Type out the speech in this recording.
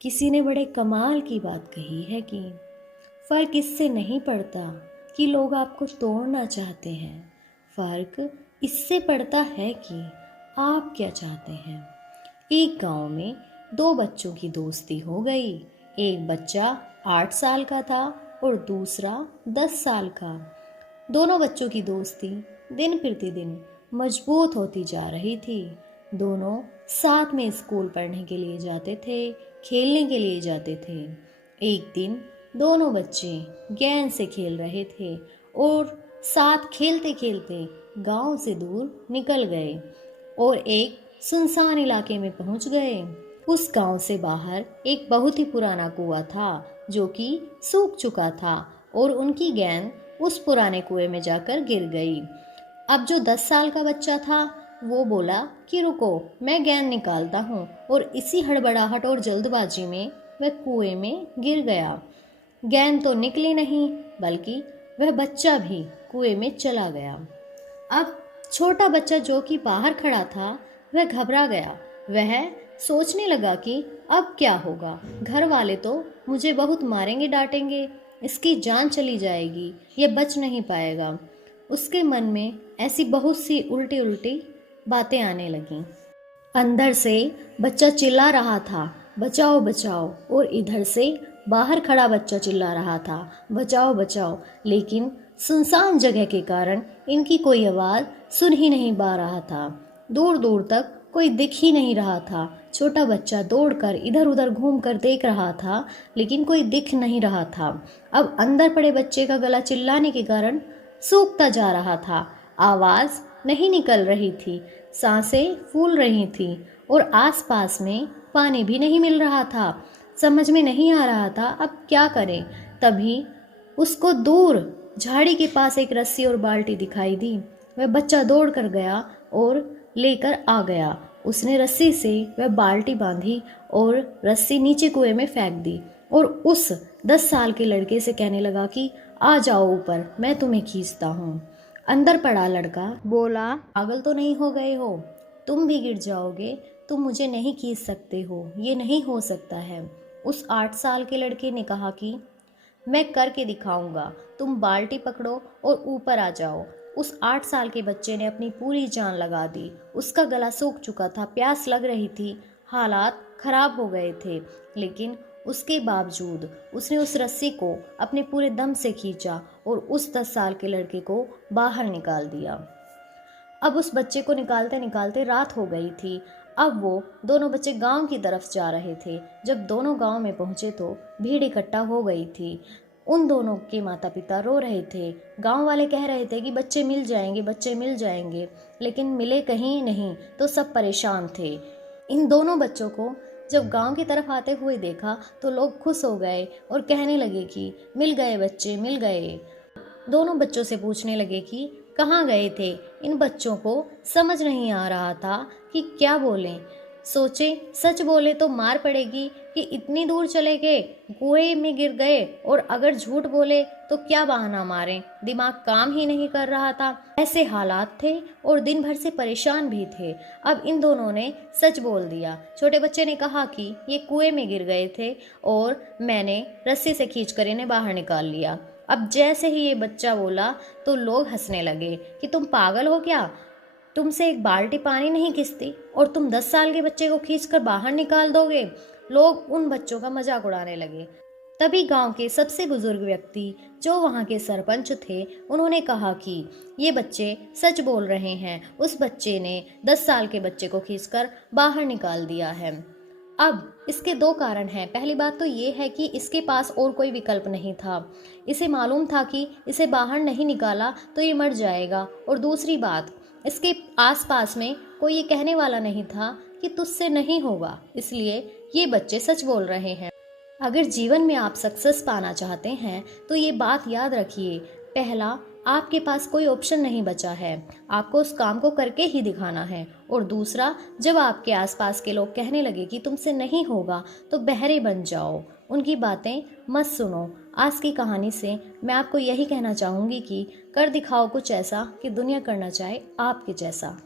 किसी ने बड़े कमाल की बात कही है कि फ़र्क इससे नहीं पड़ता कि लोग आपको तोड़ना चाहते हैं, फ़र्क इससे पड़ता है कि आप क्या चाहते हैं। एक गांव में दो बच्चों की दोस्ती हो गई। एक बच्चा 8 साल का था और दूसरा 10 साल का। दोनों बच्चों की दोस्ती दिन प्रतिदिन मजबूत होती जा रही थी। दोनों साथ में स्कूल पढ़ने के लिए जाते थे, खेलने के लिए जाते थे। एक दिन दोनों बच्चे गेंद से खेल रहे थे और साथ खेलते खेलते गांव से दूर निकल गए और एक सुनसान इलाके में पहुंच गए। उस गांव से बाहर एक बहुत ही पुराना कुआं था जो कि सूख चुका था और उनकी गेंद उस पुराने कुएं में जाकर गिर गई। अब जो 10 साल का बच्चा था वो बोला कि रुको, मैं गेंद निकालता हूँ, और इसी हड़बड़ाहट और जल्दबाजी में वह कुएं में गिर गया। गेंद तो निकली नहीं बल्कि वह बच्चा भी कुएं में चला गया। अब छोटा बच्चा जो कि बाहर खड़ा था वह घबरा गया। वह सोचने लगा कि अब क्या होगा, घर वाले तो मुझे बहुत मारेंगे डांटेंगे, इसकी जान चली जाएगी, ये बच नहीं पाएगा। उसके मन में ऐसी बहुत सी उल्टी उल्टी बातें आने लगीं। अंदर से बच्चा चिल्ला रहा था, बचाओ बचाओ, और इधर से बाहर खड़ा बच्चा चिल्ला रहा था, बचाओ बचाओ। लेकिन सुनसान जगह के कारण इनकी कोई आवाज़ सुन ही नहीं पा रहा था। दूर दूर तक कोई दिख ही नहीं रहा था। छोटा बच्चा दौड़कर इधर उधर घूमकर देख रहा था लेकिन कोई दिख नहीं रहा था। अब अंदर पड़े बच्चे का गला चिल्लाने के कारण सूखता जा रहा था। आवाज़ नहीं निकल रही थी, सांसें फूल रही थी और आसपास में पानी भी नहीं मिल रहा था। समझ में नहीं आ रहा था अब क्या करें। तभी उसको दूर झाड़ी के पास एक रस्सी और बाल्टी दिखाई दी। वह बच्चा दौड़ कर गया और लेकर आ गया। उसने रस्सी से वह बाल्टी बांधी और रस्सी नीचे कुएं में फेंक दी और उस 10 साल के लड़के से कहने लगा कि आ जाओ ऊपर, मैं तुम्हें खींचता हूँ। अंदर पड़ा लड़का बोला, पागल तो नहीं हो गए हो, तुम भी गिर जाओगे, तुम मुझे नहीं खींच सकते हो, ये नहीं हो सकता है। उस 8 साल के लड़के ने कहा कि मैं करके दिखाऊंगा, तुम बाल्टी पकड़ो और ऊपर आ जाओ। उस 8 साल के बच्चे ने अपनी पूरी जान लगा दी। उसका गला सूख चुका था, प्यास लग रही थी, हालात खराब हो गए थे, लेकिन उसके बावजूद उसने उस रस्सी को अपने पूरे दम से खींचा और उस 10 साल के लड़के को बाहर निकाल दिया। अब उस बच्चे को निकालते निकालते रात हो गई थी। अब वो दोनों बच्चे गांव की तरफ जा रहे थे। जब दोनों गांव में पहुंचे तो भीड़ इकट्ठा हो गई थी। उन दोनों के माता पिता रो रहे थे। गांव वाले कह रहे थे कि बच्चे मिल जाएंगे, बच्चे मिल जाएंगे, लेकिन मिले कहीं नहीं। तो सब परेशान थे। इन दोनों बच्चों को जब गांव की तरफ आते हुए देखा तो लोग खुश हो गए और कहने लगे कि मिल गए बच्चे, मिल गए। दोनों बच्चों से पूछने लगे कि कहाँ गए थे। इन बच्चों को समझ नहीं आ रहा था कि क्या बोलें। सोचे सच बोले तो मार पड़ेगी कि इतनी दूर चले गए, कुएं में गिर गए, और अगर झूठ बोले तो क्या बहाना मारें। दिमाग काम ही नहीं कर रहा था। ऐसे हालात थे और दिन भर से परेशान भी थे। अब इन दोनों ने सच बोल दिया। छोटे बच्चे ने कहा कि ये कुएं में गिर गए थे और मैंने रस्सी से खींचकर इन्हें बाहर निकाल लिया। अब जैसे ही ये बच्चा बोला तो लोग हंसने लगे कि तुम पागल हो क्या, तुमसे एक बाल्टी पानी नहीं खिंचती और तुम 10 साल के बच्चे को खींचकर बाहर निकाल दोगे। लोग उन बच्चों का मजाक उड़ाने लगे। तभी गांव के सबसे बुजुर्ग व्यक्ति जो वहां के सरपंच थे, उन्होंने कहा कि ये बच्चे सच बोल रहे हैं। उस बच्चे ने 10 साल के बच्चे को खींचकर बाहर निकाल दिया है। अब इसके 2 कारण हैं। पहली बात तो ये है कि इसके पास और कोई विकल्प नहीं था। इसे मालूम था कि इसे बाहर नहीं निकाला तो ये मर जाएगा, और दूसरी बात, इसके आसपास में कोई ये कहने वाला नहीं था कि तुझसे नहीं होगा, इसलिए ये बच्चे सच बोल रहे हैं। अगर जीवन में आप सक्सेस पाना चाहते हैं तो ये बात याद रखिए, पहला, आपके पास कोई ऑप्शन नहीं बचा है, आपको उस काम को करके ही दिखाना है। और दूसरा, जब आपके आसपास के लोग कहने लगे कि तुमसे नहीं होगा तो बहरे बन जाओ, उनकी बातें मत सुनो। आज की कहानी से मैं आपको यही कहना चाहूँगी कि कर दिखाओ कुछ ऐसा कि दुनिया करना चाहे आपके जैसा।